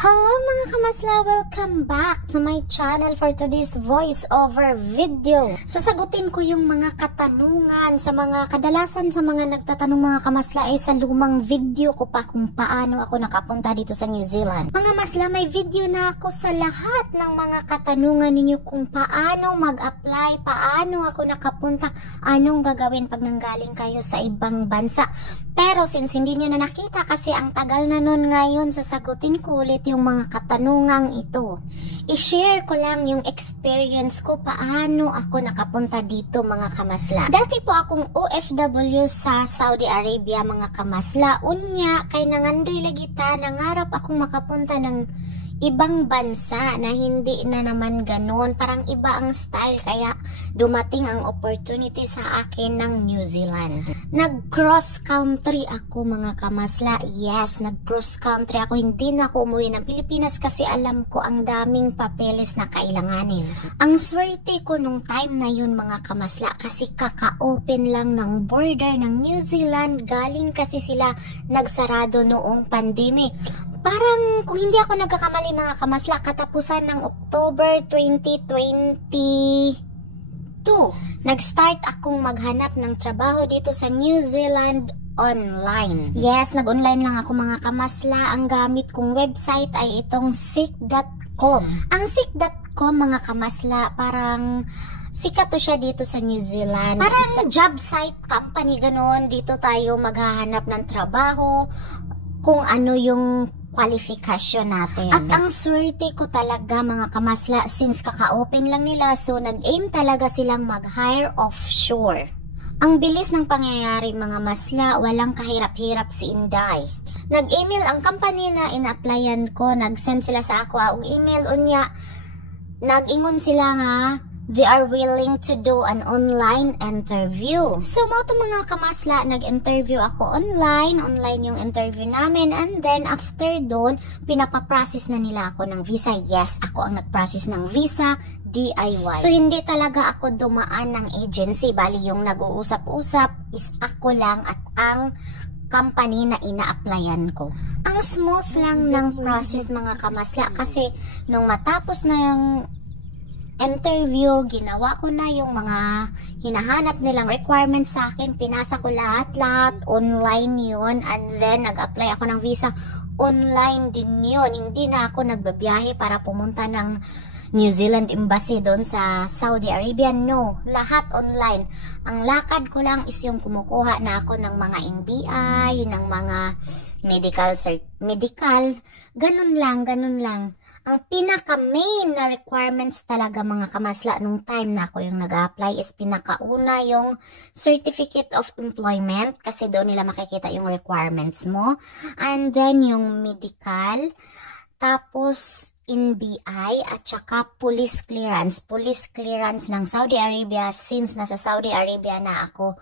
Hello mga kamasla! Welcome back to my channel for today's voiceover video. Sasagutin ko yung mga katanungan sa mga kadalasan sa mga nagtatanong mga kamasla ay sa lumang video ko pa kung paano ako nakapunta dito sa New Zealand. Mga masla, may video na ako sa lahat ng mga katanungan ninyo kung paano mag-apply, paano ako nakapunta, anong gagawin pag nanggaling kayo sa ibang bansa. Pero since hindi nyo na nakita kasi ang tagal na nun ngayon, sasagutin ko ulit yung mga katanungang ito. I-share ko lang yung experience ko paano ako nakapunta dito mga kamasla. Dati po akong OFW sa Saudi Arabia mga kamasla. Unya, kay nangandoy lagi ta, nangarap akong makapunta ng ibang bansa na hindi na naman ganon. Parang iba ang style kaya dumating ang opportunity sa akin ng New Zealand. Nag-cross country ako mga kamasla. Yes, nag-cross country ako. Hindi na ako umuwi ng Pilipinas kasi alam ko ang daming papeles na kailanganin. Ang swerte ko nung time na yun mga kamasla kasi kaka-open lang ng border ng New Zealand. Galing kasi sila nagsarado noong pandemic. Parang kung hindi ako nagkakamali mga kamasla, katapusan ng October 2022, nag-start akong maghanap ng trabaho dito sa New Zealand online. Yes, nag-online lang ako mga kamasla. Ang gamit kong website ay itong seek.com. Ang seek.com mga kamasla, parang sikat to siya dito sa New Zealand. Parang job site company ganon. Dito tayo maghahanap ng trabaho, kung ano yung qualification natin. At ang swerte ko talaga mga kamasla, since kaka-open lang nila, so nag-aim talaga silang mag-hire offshore. Ang bilis ng pangyayari mga masla, walang kahirap-hirap si Inday. Nag-email ang company na ina-applyan ko, nag-send sila sa ako ang email unya. Nag-ingon sila nga, they are willing to do an online interview. So, mga mga kamasla, nag-interview ako online yung interview namin, and then after doon, pinapaprocess na nila ako ng visa. Yes, ako ang nag-process ng visa, DIY. So, hindi talaga ako dumaan ng agency, bali yung nag-uusap-usap is ako lang at ang company na ina-applyan ko. Ang smooth lang ng process mga kamasla kasi nung matapos na yung interview, ginawa ko na yung mga hinahanap nilang requirements sa akin. Pinasa ko lahat-lahat. Online yun. And then, nag-apply ako ng visa. Online din yun. Hindi na ako nagbabiyahe para pumunta ng New Zealand Embassy doon sa Saudi Arabia. No. Lahat online. Ang lakad ko lang is yung kumukuha na ako ng mga NBI, ng mga medical. Ganun lang. Ang pinaka-main na requirements talaga mga kamasla nung time na ako yung nag-apply is pinakauna yung Certificate of Employment kasi doon nila makikita yung requirements mo. And then yung medical, tapos NBI at saka police clearance. Police clearance ng Saudi Arabia since nasa Saudi Arabia na ako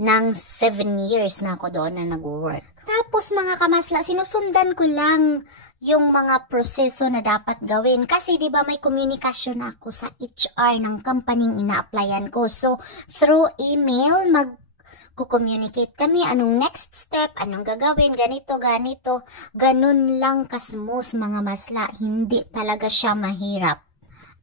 ng 7 years na ako doon na nag-work. Tapos mga kamasla, sinusundan ko lang yung mga proseso na dapat gawin. Kasi di ba may komunikasyon ako sa HR ng company ina-applyan ko. So, through email, mag-communicate kami. Anong next step? Anong gagawin? Ganito. Ganun lang ka-smooth mga masla. Hindi talaga siya mahirap.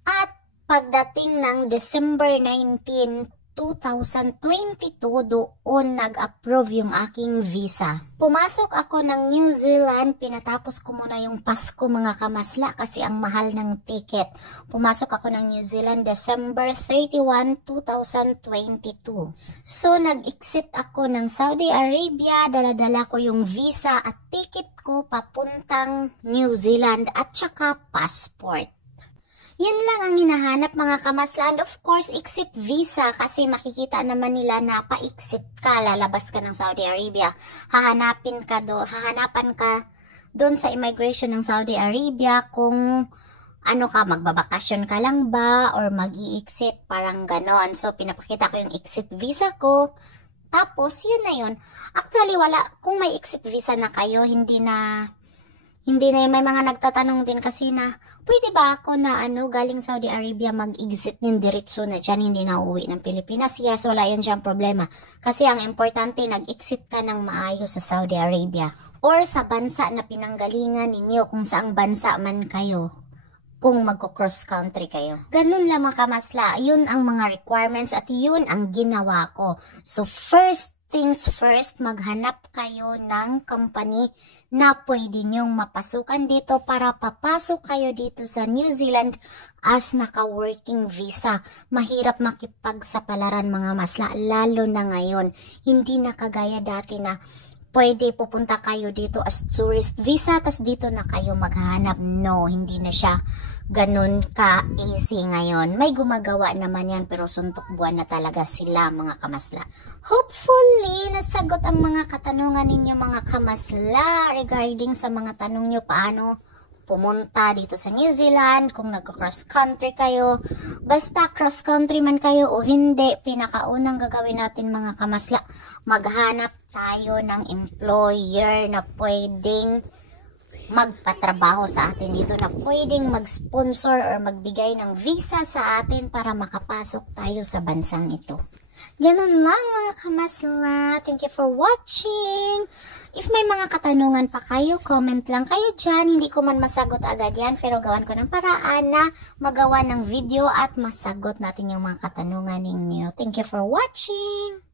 At pagdating ng December 19, 2022, doon nag-approve yung aking visa. Pumasok ako ng New Zealand, pinatapos ko muna yung Pasko mga kamasla kasi ang mahal ng ticket. Pumasok ako ng New Zealand December 31, 2022. So, nag-exit ako ng Saudi Arabia, dala-dala ko yung visa at ticket ko papuntang New Zealand at saka passport. Yan lang ang hinahanap mga kamasla. And of course, exit visa kasi makikita naman nila na pa-exit ka, lalabas ka ng Saudi Arabia. Hahanapan ka doon sa immigration ng Saudi Arabia kung ano ka, magbabakasyon ka lang ba or mag-i-exit, parang ganon. So, pinapakita ko yung exit visa ko. Tapos, yun na yun. Actually, kung may exit visa na kayo, hindi na Hindi na may mga nagtatanong din kasi na, pwede ba ako na galing Saudi Arabia mag-exit ng diretso na dyan, hindi na uwi ng Pilipinas? Yes, wala yun dyan problema. Kasi ang importante, nag-exit ka ng maayos sa Saudi Arabia. Or sa bansa na pinanggalingan ninyo, kung saang bansa man kayo, kung magko-cross country kayo. Ganun lang mga kamasla, yun ang mga requirements at yun ang ginawa ko. So first things first, maghanap kayo ng company na pwede nyong mapasukan dito para papasok kayo dito sa New Zealand as naka-working visa. Mahirap makipagsapalaran mga masla, lalo na ngayon. Hindi na kagaya dati na pwede pupunta kayo dito as tourist visa, tas dito na kayo maghahanap. No, hindi na siya ganun ka-easy ngayon. May gumagawa naman yan, pero suntok buwan na talaga sila mga kamasla. Hopefully, nasagot ang mga katanungan ninyo mga kamasla regarding sa mga tanong nyo paano pumunta dito sa New Zealand, kung nag-cross country kayo. Basta cross country man kayo o hindi, pinakaunang gagawin natin mga kamasla, maghanap tayo ng employer na pwedeng magpatrabaho sa atin dito, na pwedeng mag-sponsor or magbigay ng visa sa atin para makapasok tayo sa bansang ito. Ganun lang mga kamasla. Thank you for watching. If may mga katanungan pa kayo, comment lang kayo dyan. Hindi ko man masagot agad yan, pero gawan ko ng paraan na magawa ng video at masagot natin yung mga katanungan ninyo. Thank you for watching.